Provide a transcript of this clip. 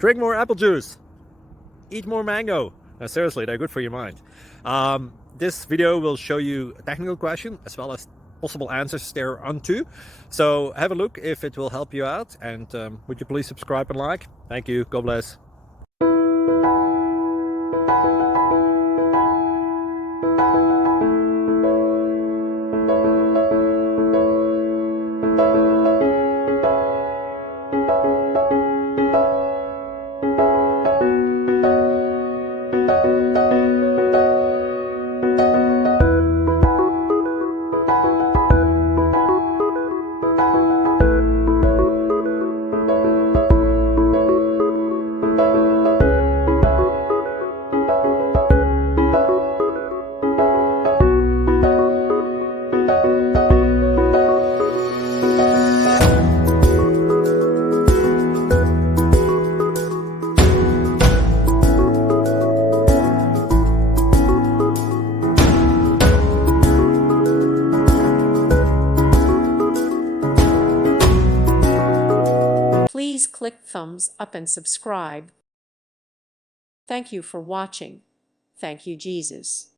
Drink more apple juice. Eat more mango. No, seriously, they're good for your mind. This video will show you a technical question as well as possible answers thereunto. So have a look if it will help you out, and would you please subscribe and like? Thank you. God bless. Please click thumbs up and subscribe. Thank you for watching. Thank you, Jesus.